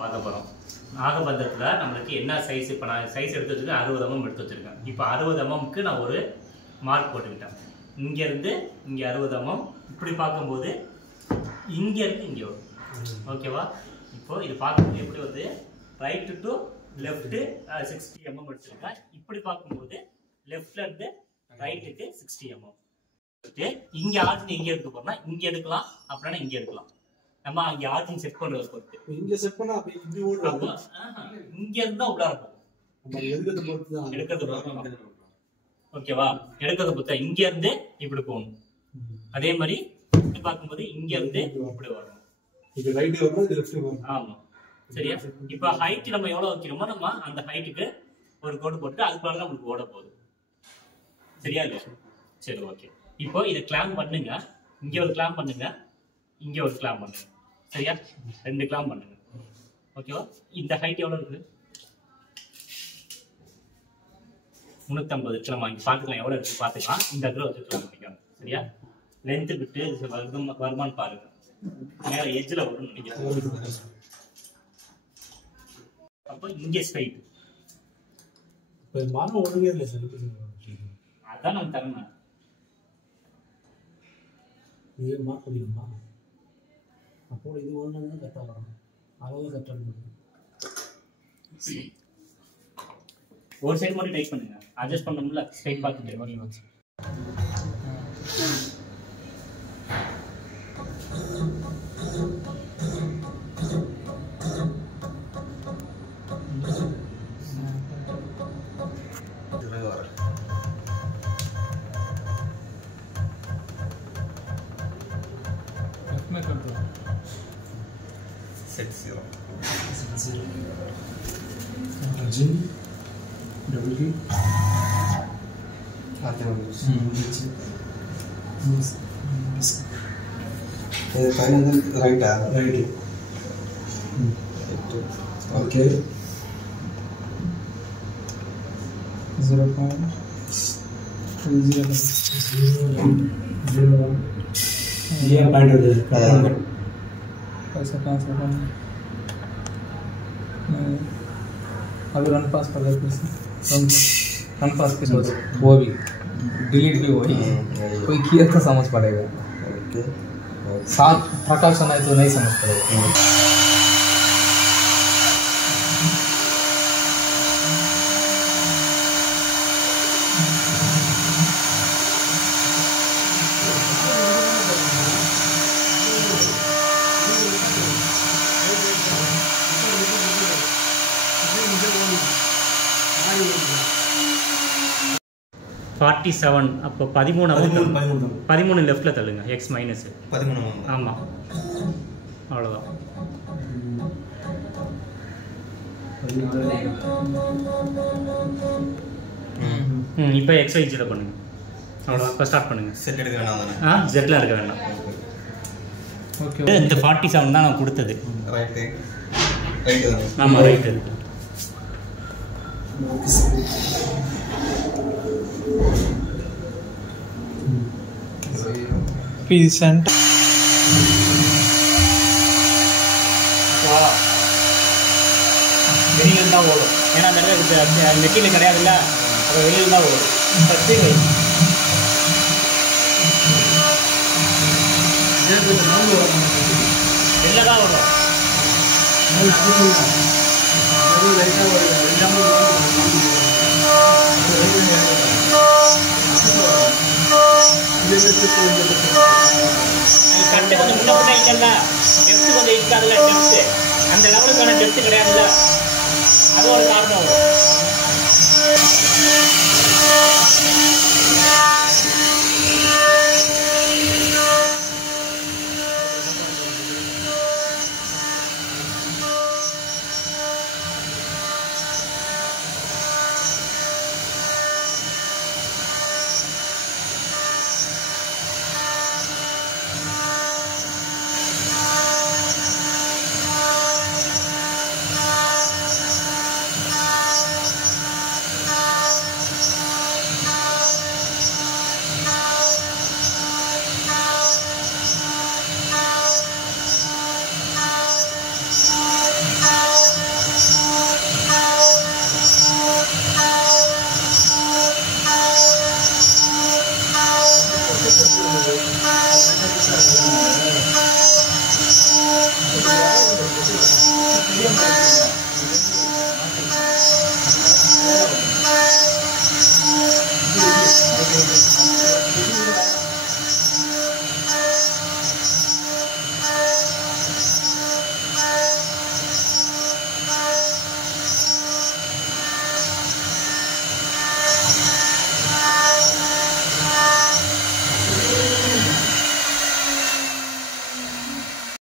பார்க்க போகிறோம். நாகபந்தத்தில் நம்மளுக்கு என்ன சைஸ், இப்போ நான் சைஸ் எடுத்து வச்சுருக்கேன் 60 mm எடுத்து வச்சுருக்கேன். இப்போ 60 mmக்கு நான் ஒரு மார்க் போட்டுக்கிட்டேன். இங்கேருந்து இங்கே 60 mm, இப்படி பார்க்கும்போது இங்கே இருந்து இங்கே வரும். ஓகேவா? இப்போது இது பார்க்கும்போது எப்படி வந்து ரைட்டு டு லெஃப்ட்டு 60 mm எடுத்துருக்கேன். இப்படி பார்க்கும்போது லெஃப்ட்லேருந்து ரைட்டுக்கு 60 mm. இங்கே ஆர்ஜின் எங்கே எடுக்க போகிறோம்னா இங்கே எடுக்கலாம், அப்படின்னா இங்கே எடுக்கலாம். நம்ம அங்கே ஆர்ஜின் செட் பண்ணுறத பொறுத்து இங்கே செட் பண்ணா அப்படி இப்படி ஓடுறது. இங்கே இருந்தா உள்ளார போகும். நம்ம எடுக்கிறத பொறுத்து தான். எடுக்கிறத பொறுத்து. ஓகேவா? எடுக்கிறத பொறுத்து இங்க இருந்து இப்படி போகணும். அதே மாதிரி இப்படி பார்க்கும்போது இங்க இருந்து இப்படி வரணும். இது ரைட் வரணும், இது லெஃப்ட் வரணும். ஆமா, சரியா? இப்ப ஹைட் நம்ம எவ்வளவு வைக்கிறோமோ நம்ம அந்த ஹைட்டுக்கு ஒரு கோடு போட்டு அதுக்குள்ள தான் நமக்கு ஓட போகுது. சரியா இல்லையா? சரி, ஓகே. இப்போ இதை கிளாம்ப் பண்ணுங்க. இங்க ஒரு கிளாம்ப் பண்ணுங்க, இங்க ஒரு கிளாம்ப் பண்ணுங்க. சரியா? 2 கிளாம்ப் பண்ணுங்க. ஓகேவா? இந்த ஹைட் எவ்வளவு இருக்கு? 350. கிளம்ப இங்க பாத்துக்கலாம் எவ்வளவு இருக்கு பாத்துக்கலாம். இந்த இடத்துல வச்சு கிளம்ப பண்ணிக்கலாம். சரியா? லென்த் விட்டு வருமானு பாருங்க. மேல எட்ஜ்ல வரும்னு நினைக்கிறேன். அப்போ இங்க ஸ்ட்ரைட். இப்போ மார்க் ஒண்ணுமே இல்ல சார். அதான் நம்ம தரணும். இது மார்க் பண்ணிடுமா? அப்போ இது ஒண்ணு தான் கரெக்டா வரும். அளவு கரெக்டா இருக்கும். ஒரு சைடு மட்டும் டைப் பண்ணுங்க. அட்ஜஸ்ட் பண்ணணும்ல, ஸ்ட்ரைட் பார்த்துட்டு வரணும். Set 0. Jin double T Right. Okay. 0.2001. ये पॉइंट हो जाएगा. पैसा कहाँ से अभी रन पास कर दे रन पास की सोच वो भी डिलीट भी वही कोई किया तो समझ पड़ेगा. साथ प्रकाशन है तो नहीं समझ पड़ेगा. அப்போ 13 லெஃப்ட்ல தள்ளுங்க. X minus 13. ஆமா, அவ்வளோதான். இப்போ எக்ஸ் வைஜில் பண்ணுங்க. அவ்வளோதான். இப்போ ஸ்டார்ட் பண்ணுங்க. செட் எடுக்க வேணாம். ஜெட்லாம் இருக்க வேண்டாம். ओके. இந்த 47 தான் நான் கொடுத்தது. ரைட்டு. ஆமாம், ரைட்டு. Peasant. வெளியில் தான் ஓடும். ஏன்னா அந்த இடத்துல நெட்டியில் கிடையாதுல்ல, அது வெளியில் தான் ஓடும். ஃபஸ்ட்டு வெளில தான் வரும். கட்டு கொஞ்சம் முன்ன பின்ன இல்லைல்ல, டெப்த்து கொஞ்சம் இருக்காதுல்ல. டெப்த்து அந்த லெவலுக்கான டெப்த்து கிடையாதுல்ல, அது ஒரு காரணம் வரும். है